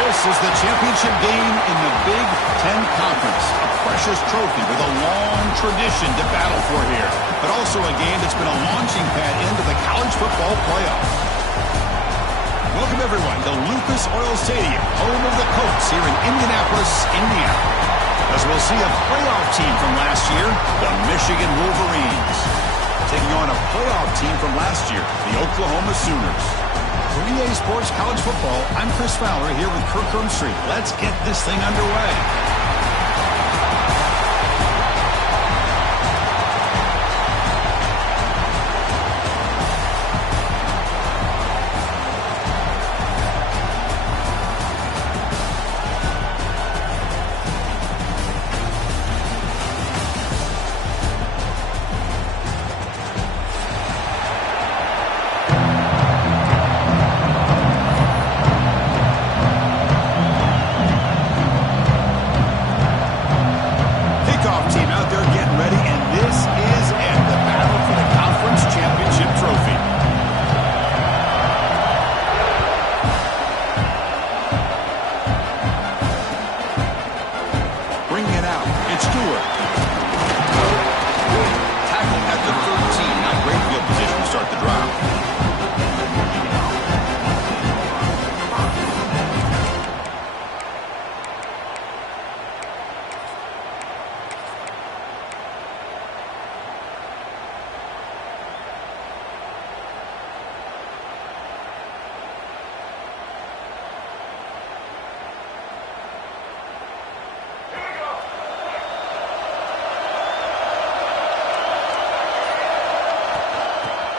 This is the championship game in the Big Ten Conference. A precious trophy with a long tradition to battle for here. But also a game that's been a launching pad into the college football playoff. Welcome, everyone, to Lucas Oil Stadium, home of the Colts here in Indianapolis, Indiana. As we'll see a playoff team from last year, the Michigan Wolverines, taking on a playoff team from last year, the Oklahoma Sooners. For EA Sports College Football, I'm Chris Fowler here with Kirk Hermstreet. Let's get this thing underway.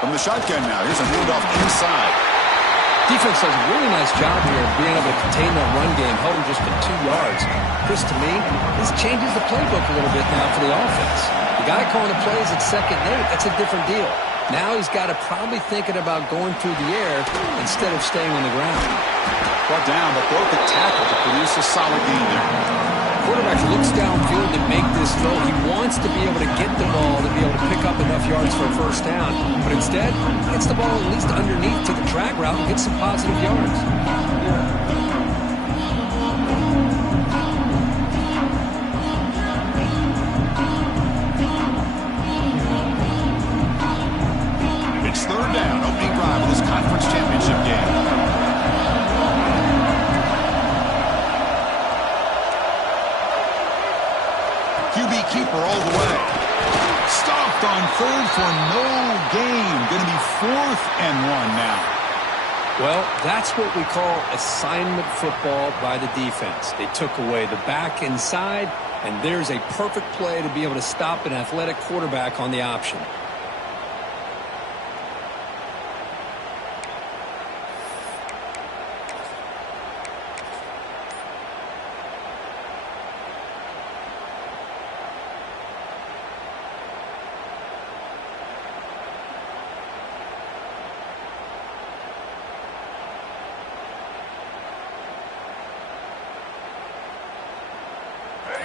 From the shotgun now, here's a handoff inside. Defense does a really nice job here of being able to contain that run game, held him just for 2 yards. Chris, to me, this changes the playbook a little bit now for the offense. The guy calling the plays at 2nd and 8, that's a different deal. Now he's got to probably thinking about going through the air instead of staying on the ground. Brought down, but broke a tackle to produce a solid gain there. Quarterback looks downfield to make this throw. He wants to be able to get the ball to be able to pick up enough yards for a first down. But instead, he gets the ball at least underneath to the drag route and gets some positive yards. It's 3rd down, opening drive of this conference championship game. QB keeper all the way. Stopped on 3rd for no gain. Going to be 4th and 1 now. Well, that's what we call assignment football by the defense. They took away the back inside, and there's a perfect play to be able to stop an athletic quarterback on the option.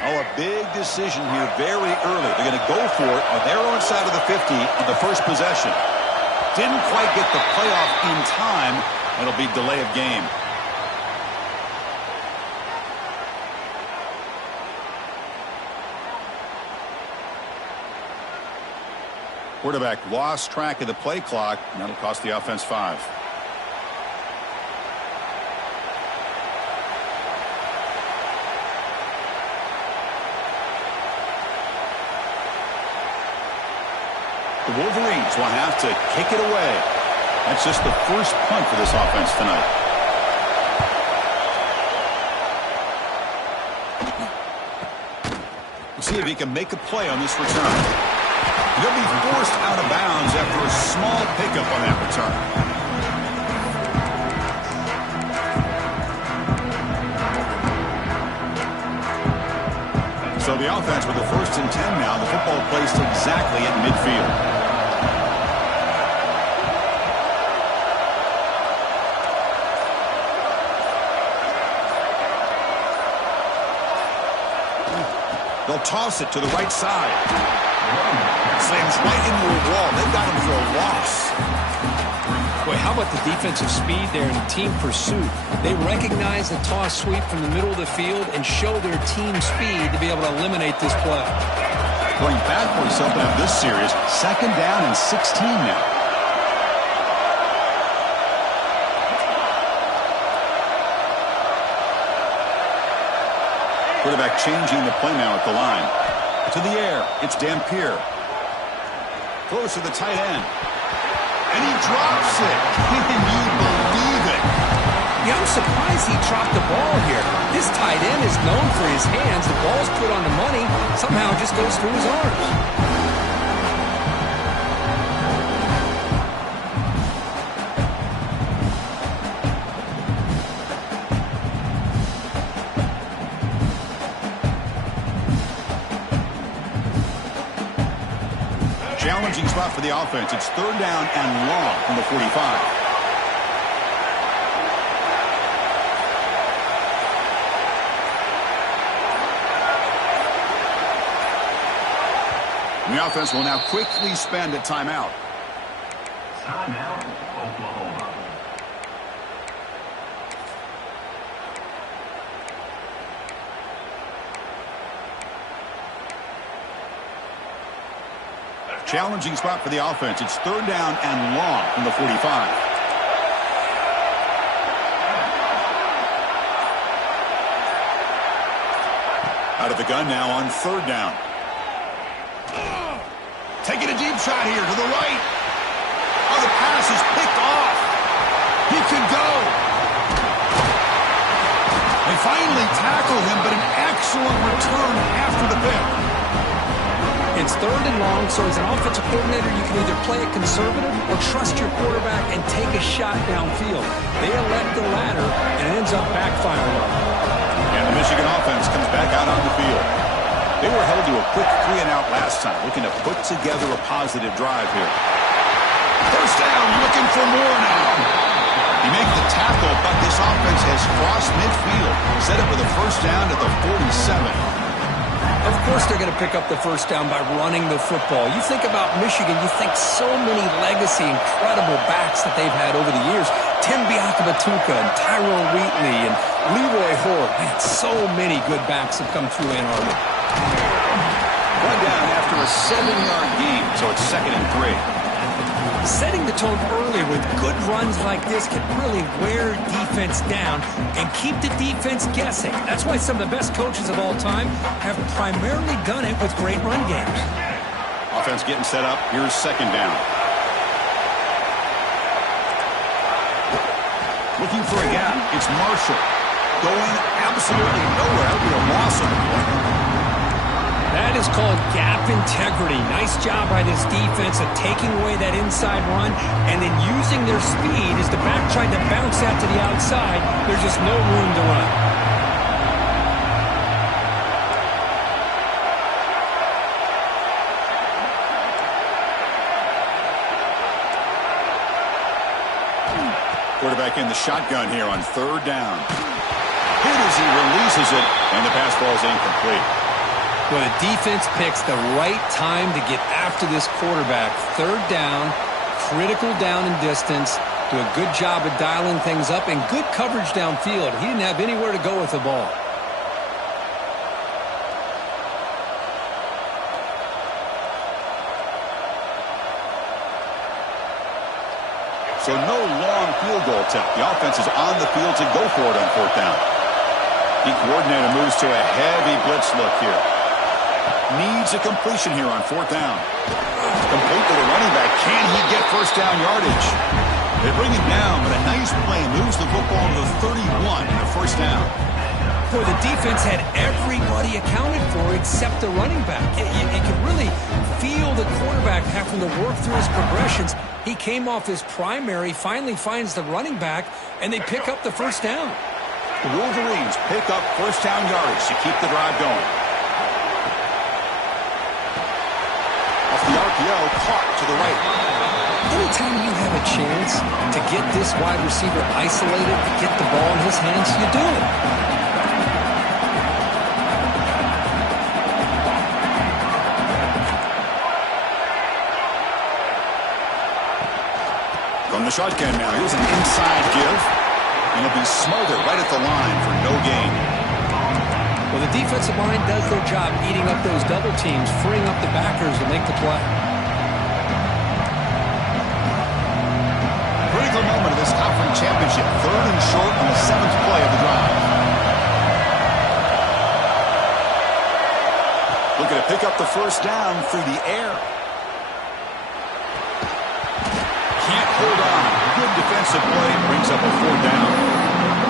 Oh, a big decision here very early. They're going to go for it on their own side of the 50 on the first possession. Didn't quite get the playoff in time. It'll be delay of game. Quarterback lost track of the play clock, and that'll cost the offense 5. The Wolverines will have to kick it away. That's just the first punt for this offense tonight. We'll see if he can make a play on this return. He'll be forced out of bounds after a small pickup on that return. So the offense with the 1st and 10 now. The football placed exactly at midfield. They'll toss it to the right side. Slams right into a wall. They've got him for a loss. Boy, how about the defensive speed there and team pursuit? They recognize the toss sweep from the middle of the field and show their team speed to be able to eliminate this play. Going back for something of this series, 2nd down and 16 now. Quarterback changing the play now at the line. To the air. It's Dampier. Close to the tight end. And he drops it. Can you believe it? Yeah, I'm surprised he dropped the ball here. This tight end is known for his hands. The ball's put on the money. Somehow it just goes through his arms. Challenging spot for the offense. It's 3rd down and long from the 45. The offense will now quickly spend a timeout. Timeout, Oklahoma. Challenging spot for the offense. It's 3rd down and long from the 45. Out of the gun now on 3rd down. Taking a deep shot here to the right. Oh, the pass is picked off. He can go. They finally tackle him, but an excellent return after the pick. It's 3rd and long, so as an offensive coordinator, you can either play it conservative or trust your quarterback and take a shot downfield. They elect the latter, and it ends up backfiring on them. And the Michigan offense comes back out on the field. They were held to a quick 3-and-out last time, looking to put together a positive drive here. 1st down, looking for more now. He makes the tackle, but this offense has crossed midfield. Set up with a 1st down at the 47. Of course they're going to pick up the 1st down by running the football. You think about Michigan, you think so many legacy, incredible backs that they've had over the years. Tim Biakabatuka and Tyrone Wheatley and Leroy Horde. Man, so many good backs have come through Ann Arbor. One down after a 7-yard gain, so it's 2nd and 3. Setting the tone early with good runs like this can really wear defense down and keep the defense guessing. That's why some of the best coaches of all time have primarily done it with great run games. Offense getting set up. Here's 2nd down. Looking for a gap. It's Marshall. Going absolutely nowhere. That'll be a loss of the play. That is called gap integrity. Nice job by this defense of taking away that inside run and then using their speed as the back tried to bounce out to the outside. There's just no room to run. Quarterback in the shotgun here on 3rd down. Hit as he releases it, and the pass ball is incomplete. Well, the defense picks the right time to get after this quarterback. 3rd down, critical down and distance. Do a good job of dialing things up and good coverage downfield. He didn't have anywhere to go with the ball. So no long field goal attempt. The offense is on the field to go for it on 4th down. The coordinator moves to a heavy blitz look here. Needs a completion here on 4th down. Complete to the running back. Can he get 1st down yardage? They bring him down, but a nice play moves the football to the 31 and a 1st down. Boy, the defense had everybody accounted for except the running back. You can really feel the quarterback having to work through his progressions. He came off his primary, finally finds the running back, and they pick up the 1st down. The Wolverines pick up 1st down yardage to keep the drive going. RPO caught to the right. Anytime you have a chance to get this wide receiver isolated, to get the ball in his hands, you do it. From the shotgun now, here's an inside give. And he'll be smothered right at the line for no gain. Well, the defensive line does their job eating up those double teams, freeing up the backers to make the play. Critical moment of this conference championship. 3rd and short on the 7th play of the drive. Looking to pick up the first down through the air. Can't hold on. Good defensive play. Brings up a 4th down.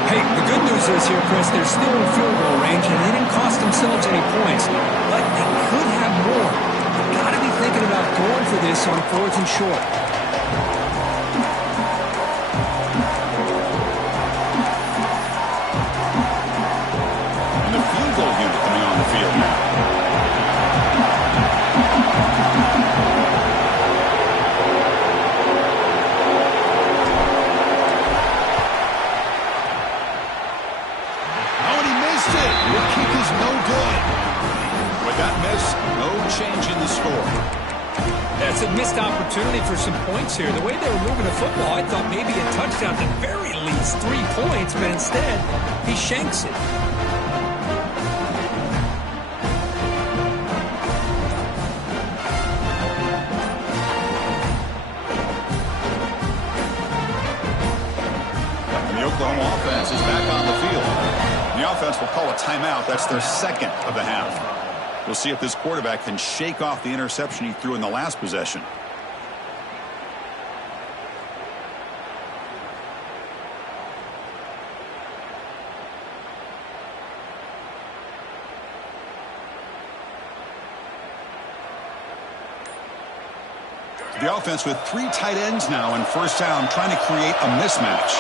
Hey, the good news is here, Chris, they're still in field goal range, and they didn't cost themselves any points. But they could have more. They've got to be thinking about going for this on 4th and short. And the field goal unit coming on the field now. Change in the score. That's a missed opportunity for some points here. The way they were moving the football, I thought maybe a touchdown, at the very least 3 points, but instead, he shanks it. And the Oklahoma offense is back on the field. The offense will call a timeout. That's their 2nd of the half. We'll see if this quarterback can shake off the interception he threw in the last possession. The offense with 3 tight ends now in first down, trying to create a mismatch.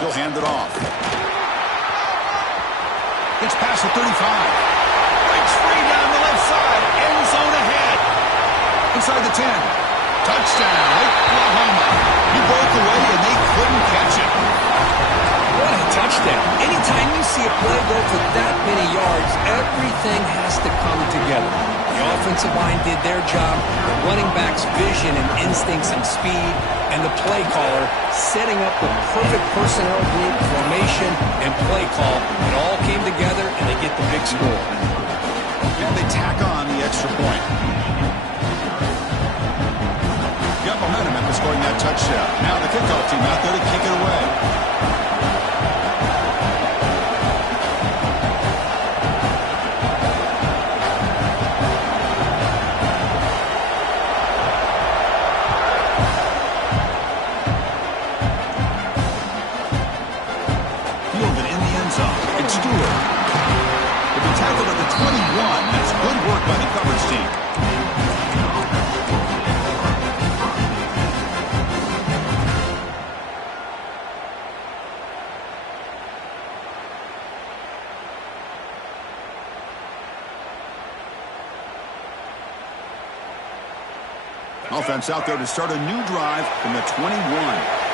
He'll hand it off. Gets past the 35. Breaks free down the left side. End zone ahead. Inside the 10. Touchdown, Oklahoma. He broke away and they couldn't catch him. What a touchdown. Anytime you see a play go for that many yards, everything has to come together. The offensive line did their job, the running back's vision and instincts and speed, and the play caller setting up the perfect personnel group, formation, and play call. It all came together, and they get the big score. And they tack on the extra point. Got momentum after scoring that touchdown. Now the kickoff team out there to kick it away. Tackled at the 21. That's good work by the coverage team. Offense out there to start a new drive from the 21.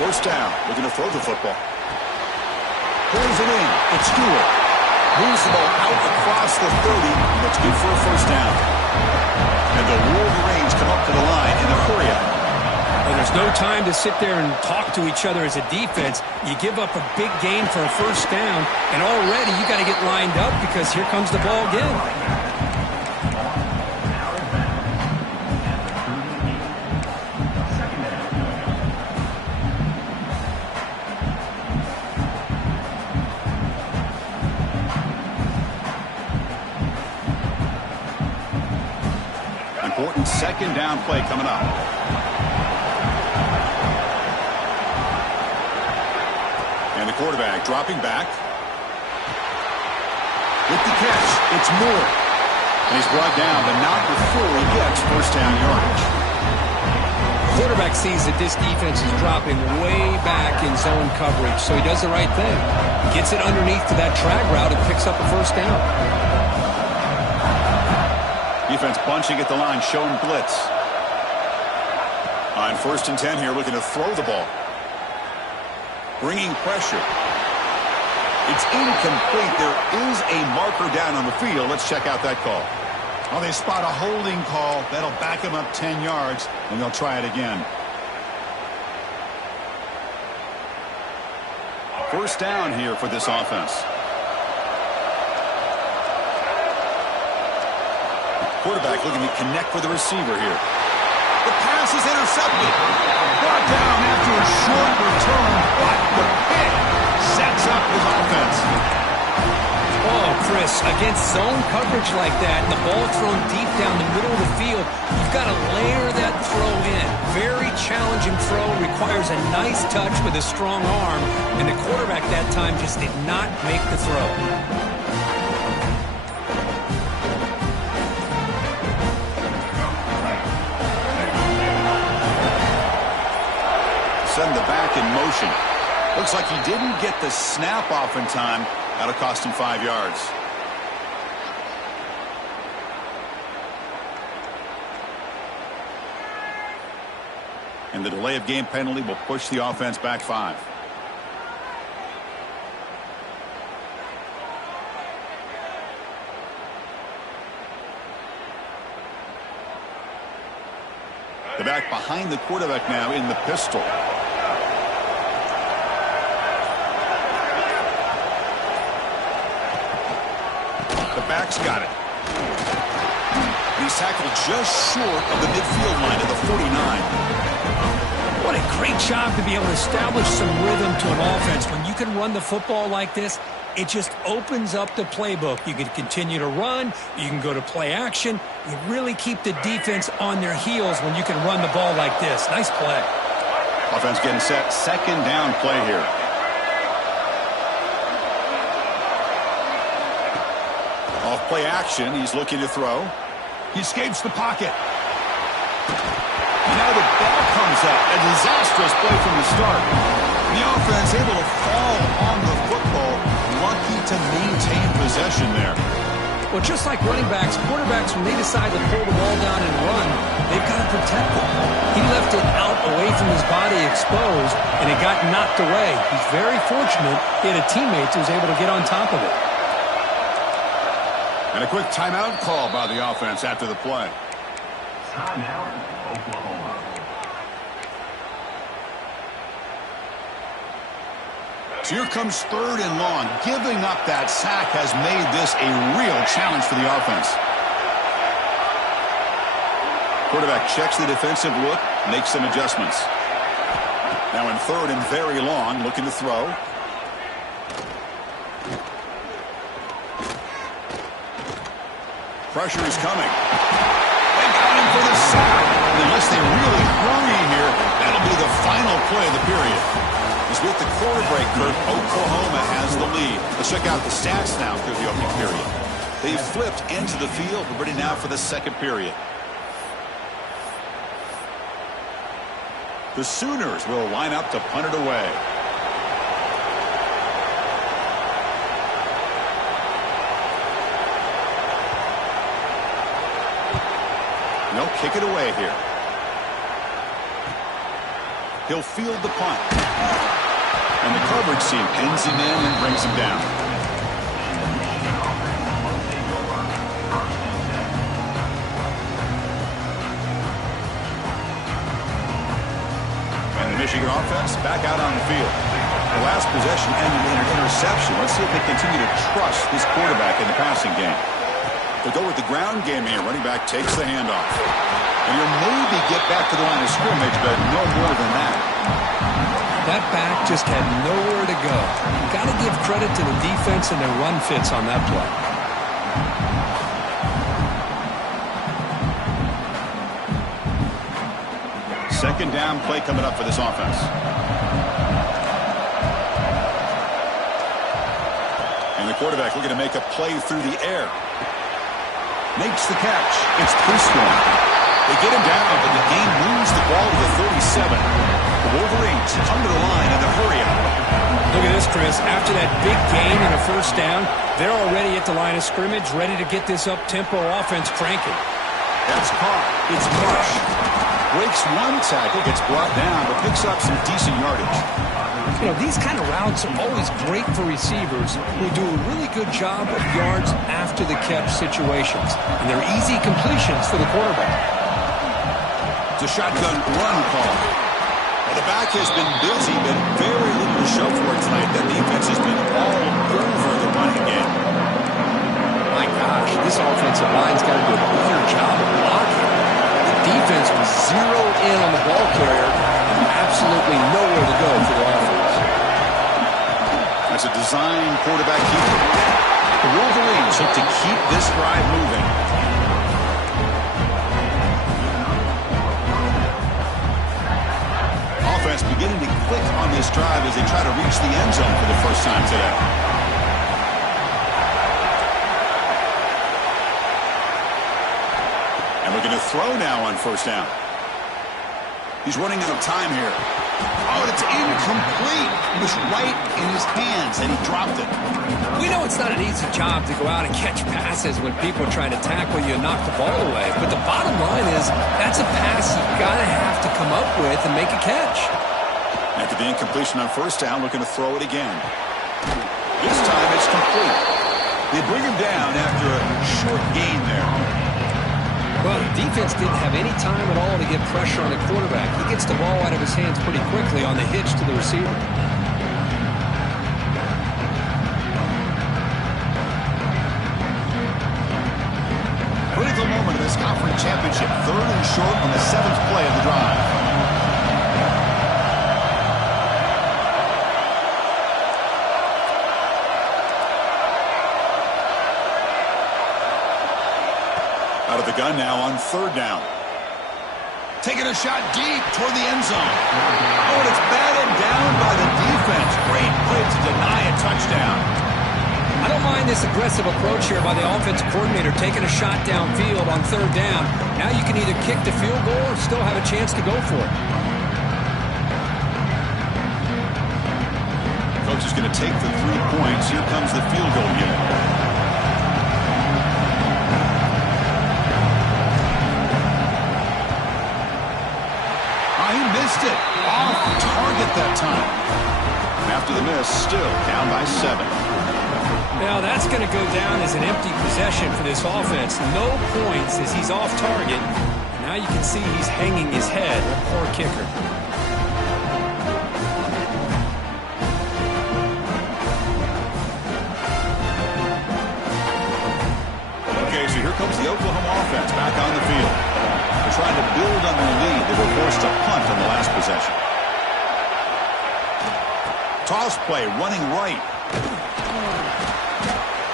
First down, looking to throw the football. Pulls it in. It's Stewart. Moves the ball out across the 30. That's good for a first down. And the Wolverines come up to the line in a hurry up. Well, there's no time to sit there and talk to each other as a defense. You give up a big gain for a first down, and already you got to get lined up because here comes the ball again. Important second down play coming up. And the quarterback dropping back. With the catch, it's Moore. And he's brought down, but not before he gets first down yardage. Quarterback sees that this defense is dropping way back in zone coverage, so he does the right thing. Gets it underneath to that drag route and picks up a first down. Defense bunching at the line, showing blitz. On 1st and 10 here, looking to throw the ball. Bringing pressure. It's incomplete. There is a marker down on the field. Let's check out that call. Well, they spot a holding call. That'll back them up 10 yards, and they'll try it again. First down here for this offense. Quarterback looking to connect with the receiver here. The pass is intercepted. Brought down after a short return, but the pick sets up his offense. Oh, Chris, against zone coverage like that, and the ball thrown deep down the middle of the field, you've got to layer that throw in. Very challenging throw, requires a nice touch with a strong arm, and the quarterback that time just did not make the throw. Send the back in motion. Looks like he didn't get the snap off in time. That'll cost him 5 yards. And the delay of game penalty will push the offense back 5. The back behind the quarterback now in the pistol. The back's got it. He's tackled just short of the midfield line at the 49. What a great job to be able to establish some rhythm to an offense. When you can run the football like this, it just opens up the playbook. You can continue to run. You can go to play action. You really keep the defense on their heels when you can run the ball like this. Nice play. Offense getting set. Second down play here. Off play action. He's looking to throw. He escapes the pocket. Now the ball comes up. A disastrous play from the start. The offense able to fall on the football. Lucky to maintain possession there. Well, just like running backs, quarterbacks, when they decide to pull the ball down and run, they've got to protect it. He left it out away from his body exposed, and it got knocked away. He's very fortunate he had a teammate who was able to get on top of it. And a quick timeout call by the offense after the play. Timeout, Oklahoma. So here comes 3rd and long. Giving up that sack has made this a real challenge for the offense. Quarterback checks the defensive look, makes some adjustments. Now in 3rd and very long, looking to throw. Pressure is coming. They got him for the sack. And unless they really hurry here, that'll be the final play of the period. As with the quarter break, Kurt, Oklahoma has the lead. Let's check out the stats now through the opening period. They've flipped into the field. We're ready now for the second period. The Sooners will line up to punt it away. They'll kick it away here. He'll field the punt. And the coverage team pins him in and brings him down. And the Michigan offense back out on the field. The last possession ended in an interception. Let's see if they continue to trust this quarterback in the passing game. They'll go with the ground game here. Running back takes the handoff. And he'll maybe get back to the line of scrimmage, but no more than that. That back just had nowhere to go. Got to give credit to the defense and their run fits on that play. Second down play coming up for this offense. And the quarterback looking to make a play through the air. Makes the catch. It's this one. They get him down, but the game moves the ball to the 37. The Wolverines come to the line in a hurry up. Look at this, Chris. After that big gain and a first down, they're already at the line of scrimmage, ready to get this up-tempo offense cranking. That's caught. It's Marsh. Breaks one tackle, gets brought down, but picks up some decent yardage. You know, these kind of routes are always great for receivers who do a really good job of yards after the catch situations. And they're easy completions for the quarterback. It's a shotgun run call. Well, the back has been busy, but very little to show for it tonight. That defense has been all over the running game. My gosh, this offensive line's got to do a better job of blocking. The defense was zeroed in on the ball carrier and absolutely nowhere to go for the offense. That's a design quarterback keeper. The Wolverines hope to keep this drive moving. Offense beginning to click on this drive as they try to reach the end zone for the first time today. And we're going to throw now on first down. He's running out of time here. Oh, it's incomplete. It was right in his hands, and he dropped it. We know it's not an easy job to go out and catch passes when people are trying to tackle you and knock the ball away. But the bottom line is that's a pass you've got to have to come up with and make a catch. After the incompletion on first down, looking to throw it again. This time it's complete. They bring him down after a short gain there. Well, the defense didn't have any time at all to get pressure on the quarterback. He gets the ball out of his hands pretty quickly on the hitch to the receiver. Critical moment of this conference championship. 3rd and short on the 7th play of the drive. Out of the gun now on 3rd down. Taking a shot deep toward the end zone. Oh, and it's batted down by the defense. Great play to deny a touchdown. I don't mind this aggressive approach here by the offensive coordinator, taking a shot downfield on 3rd down. Now you can either kick the field goal or still have a chance to go for it. Coach is going to take the 3 points. Here comes the field goal unit. He missed it. Off target that time. After the miss, still down by 7. Now that's going to go down as an empty possession for this offense. No points as he's off target. Now you can see he's hanging his head. A poor kicker. Okay, so here comes the Oklahoma offense back on the field. They're trying to build on their lead. They were forced to punt on the last possession. Toss play, running right.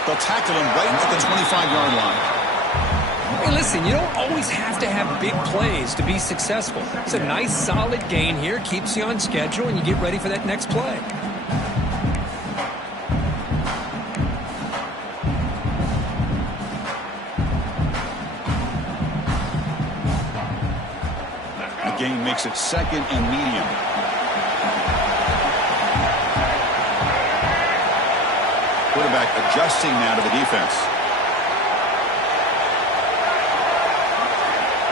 They'll tackle him right at the 25-yard line. Hey, listen, you don't always have to have big plays to be successful. It's a nice, solid gain here. Keeps you on schedule, and you get ready for that next play. Gain makes it 2nd and medium. Quarterback adjusting now to the defense.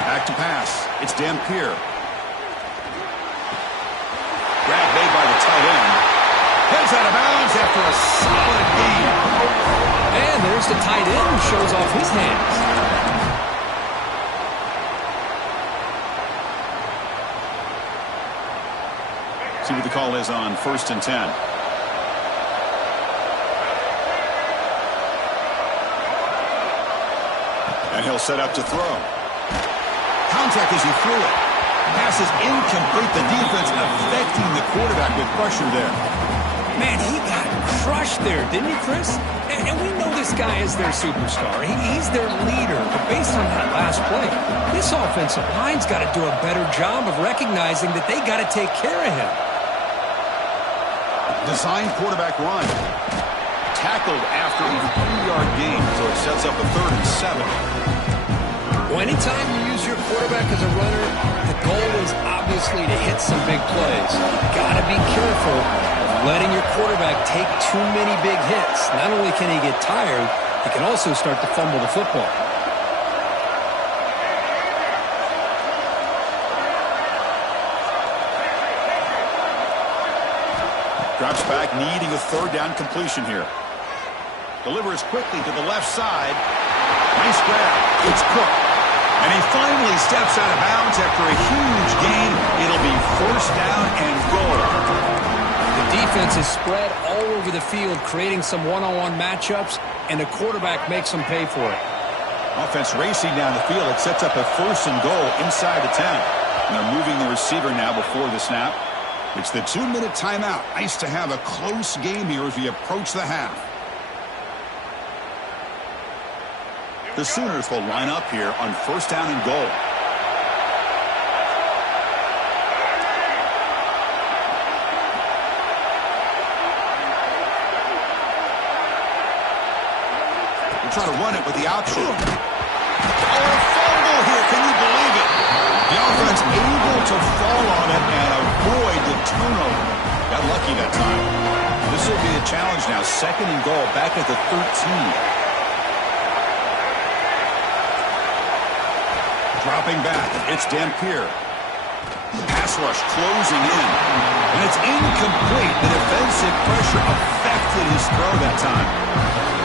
Back to pass. It's Dampier. Grab made by the tight end. Heads out of bounds after a solid gain. And there's the tight end who shows off his hands. See what the call is on 1st and 10. And he'll set up to throw. Contact as he threw it. Pass is incomplete. The defense affecting the quarterback with pressure there. Man, he got crushed there, didn't he, Chris? And we know this guy is their superstar. He's their leader. But based on that last play, this offensive line's got to do a better job of recognizing that they got to take care of him. Design quarterback run. Tackled after a 3-yard gain, so it sets up a 3rd and 7. Well, anytime you use your quarterback as a runner, the goal is obviously to hit some big plays. You've got to be careful of letting your quarterback take too many big hits. Not only can he get tired, he can also start to fumble the football. Drops back, needing a third down completion here. Delivers quickly to the left side. Nice grab. It's Cook. And he finally steps out of bounds after a huge gain. It'll be first down and goal. The defense is spread all over the field, creating some one-on-one matchups, and the quarterback makes them pay for it. Offense racing down the field. It sets up a first and goal inside the 10. And they're moving the receiver now before the snap. It's the 2-minute timeout. Nice to have a close game here as we approach the half. The Sooners will line up here on first down and goal. We'll try to run it with the option. Oh, a fumble here. Can you believe it? The offense able to fall on it and avoid the turnover. Got lucky that time. This will be a challenge now. Second and goal back at the 13. Dropping back, it's Dampier. The pass rush closing in. And it's incomplete. The defensive pressure affected his throw that time.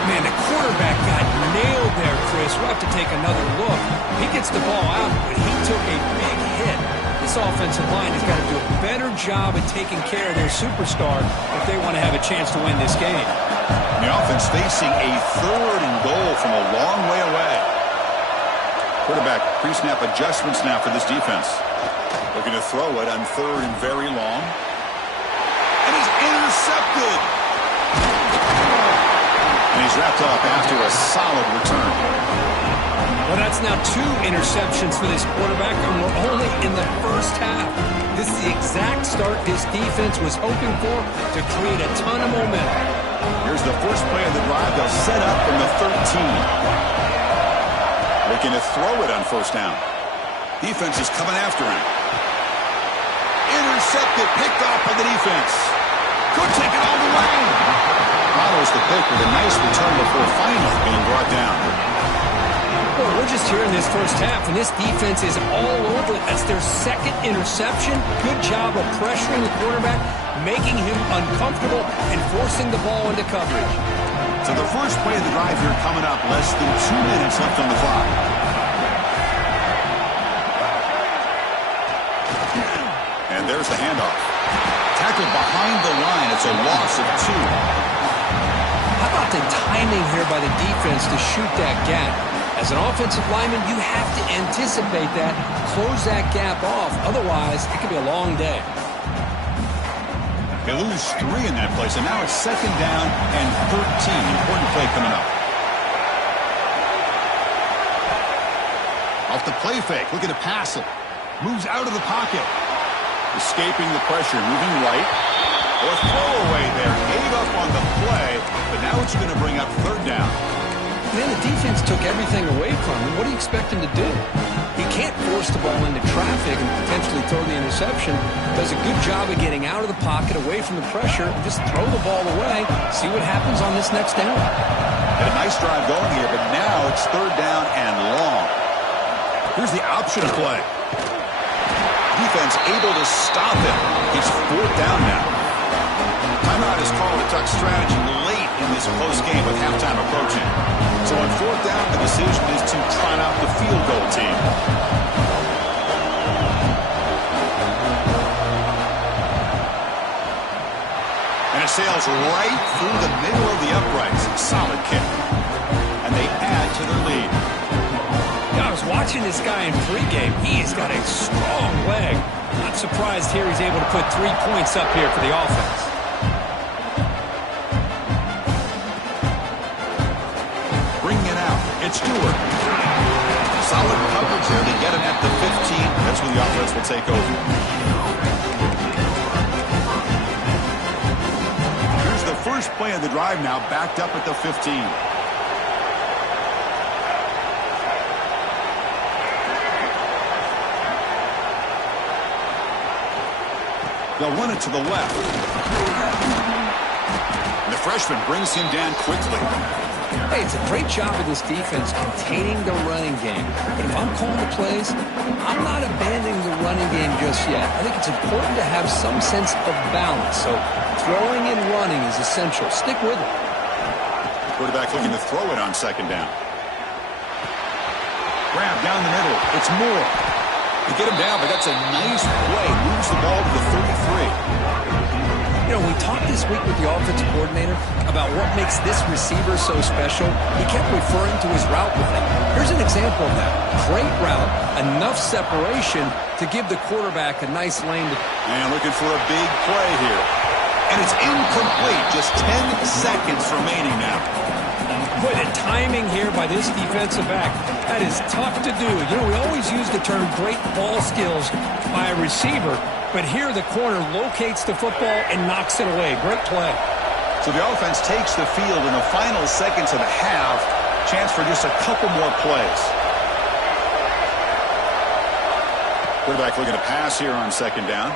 Man, the quarterback got nailed there, Chris. We'll have to take another look. He gets the ball out, but he took a big hit. This offensive line has got to do a better job at taking care of their superstar if they want to have a chance to win this game. The offense facing a third and goal from a long way away. Quarterback pre-snap adjustments now for this defense. Looking to throw it on third and very long. And he's intercepted. And he's wrapped up after a solid return. Well, that's now 2 interceptions for this quarterback, and we're only in the first half. This is the exact start this defense was hoping for to create a ton of momentum. Here's the first play of the drive. They'll set up from the 13. Looking to throw it on first down. Defense is coming after him. Intercepted, picked off by the defense. Could take it all the way. Follows the pick with a nice return before finally being brought down. Well, we're just here in this first half, and this defense is all over it. That's their second interception. Good job of pressuring the quarterback, making him uncomfortable, and forcing the ball into coverage. So the first play of the drive here coming up. Less than 2 minutes left on the clock. And there's the handoff. Tackled behind the line. It's a loss of 2. How about the timing here by the defense to shoot that gap? As an offensive lineman, you have to anticipate that, close that gap off. Otherwise, it could be a long day. They lose 3 in that place, and now it's second down and 13. Important play coming up. Off the play fake, looking to pass it. Moves out of the pocket. Escaping the pressure, moving right. Or throwaway there. Gave up on the play, but now it's going to bring up third down. Man, the defense took everything away from him. What do you expect him to do? He can't force the ball into traffic and potentially throw the interception. Does a good job of getting out of the pocket, away from the pressure, and just throw the ball away. See what happens on this next down. Had a nice drive going here, but now it's third down and long. Here's the option play. Defense able to stop him. He's fourth down now. Timeout is called to tuck strategy late in this close game with halftime approaching. So on fourth down, the decision is to trot out the field goal team. And it sails right through the middle of the uprights. Solid kick. And they add to their lead. Yeah, I was watching this guy in pregame. He's got a strong leg. Not surprised here he's able to put 3 points up here for the offense. It's Stewart. Solid coverage there to get him at the 15. That's when the offense will take over. Here's the first play of the drive now, backed up at the 15. They'll run it to the left. The freshman brings him down quickly. Hey, it's a great job of this defense containing the running game. But if I'm calling the plays, I'm not abandoning the running game just yet. I think it's important to have some sense of balance. So throwing and running is essential. Stick with it. Quarterback looking to throw it on second down. Grab down the middle. It's Moore. They get him down, but that's a nice play. Moves the ball to the 33. You know, we talked this week with the offensive coordinator about what makes this receiver so special. He kept referring to his route running. Here's an example of that. Great route, enough separation to give the quarterback a nice lane. And looking for a big play here. And it's incomplete. Just 10 seconds remaining now. Boy, the timing here by this defensive back, that is tough to do. You know, we always use the term great ball skills by a receiver, but here the corner locates the football and knocks it away. Great play. So the offense takes the field in the final seconds of the half. Chance for just a couple more plays. Quarterback looking to pass here on second down.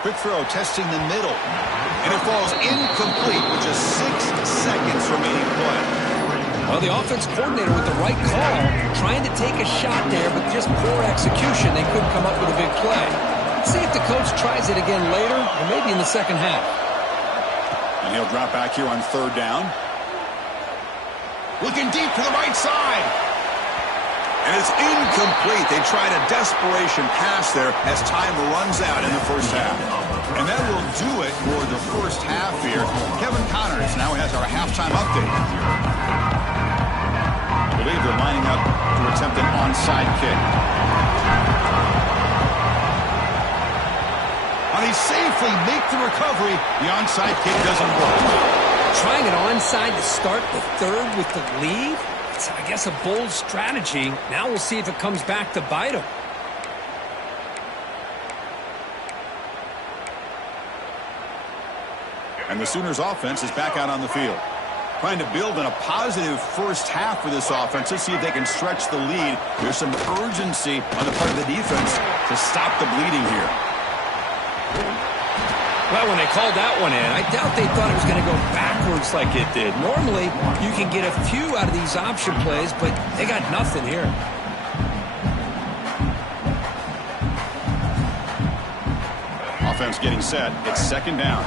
Quick throw, testing the middle. And it falls incomplete with just 6 seconds remaining play. Well, the offense coordinator with the right call, trying to take a shot there, but just poor execution. They couldn't come up with a big play. See if the coach tries it again later, or maybe in the second half. And he'll drop back here on third down. Looking deep to the right side. And it's incomplete. They tried a desperation pass there as time runs out in the first half. And that will do it for the first half here. Kevin Connors now has our halftime update. I believe they're lining up to attempt an onside kick. And they safely make the recovery. The onside kick doesn't work. Trying an onside to start the third with the lead? It's, I guess, a bold strategy. Now we'll see if it comes back to bite them. And the Sooners offense is back out on the field. Trying to build in a positive first half for this offense to see if they can stretch the lead. There's some urgency on the part of the defense to stop the bleeding here. Well, when they called that one in, I doubt they thought it was going to go backwards like it did. Normally, you can get a few out of these option plays, but they got nothing here. Offense getting set. It's second down.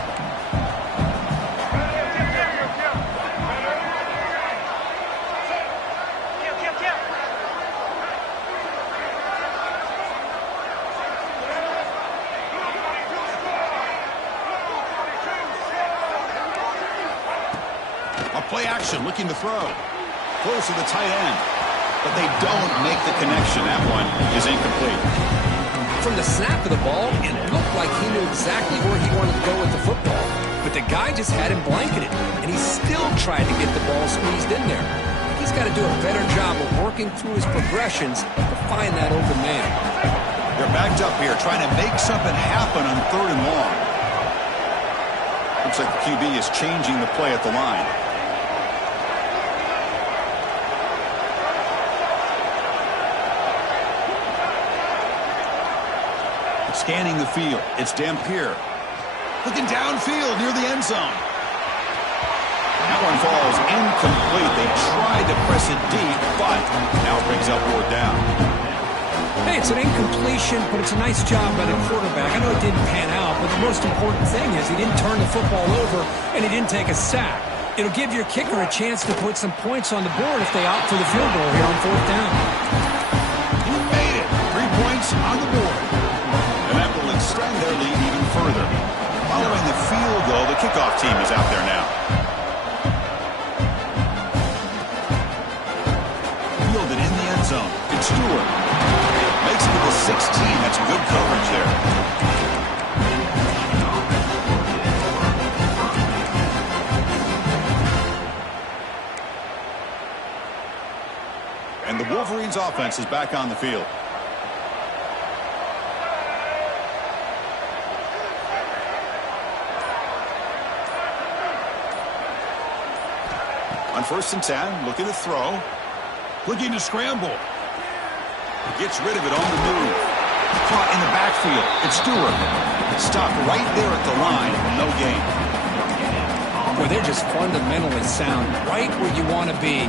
Play action, looking to throw. Close to the tight end. But they don't make the connection. That one is incomplete. From the snap of the ball, it looked like he knew exactly where he wanted to go with the football. But the guy just had him blanketed, and he still tried to get the ball squeezed in there. He's got to do a better job of working through his progressions to find that open man. They're backed up here, trying to make something happen on third and long. Looks like the QB is changing the play at the line. Scanning the field. It's Dampier. Looking downfield near the end zone. That one falls incomplete. They tried to press it deep, but now it brings up fourth down. Hey, it's an incompletion, but it's a nice job by the quarterback. I know it didn't pan out, but the most important thing is he didn't turn the football over and he didn't take a sack. It'll give your kicker a chance to put some points on the board if they opt for the field goal here on fourth down. You made it. 3 points on the board. And that will extend their lead even further. Following the field goal, the kickoff team is out there now. Fielded in the end zone. It's Stewart. Makes it to the 16. That's good coverage there. And the Wolverines offense is back on the field. On 1st and 10, looking to throw. Looking to scramble. Gets rid of it on the move. Caught in the back backfield. It's Stewart. Stopped right there at the line. No gain. Boy, they're just fundamentally sound, right where you want to be.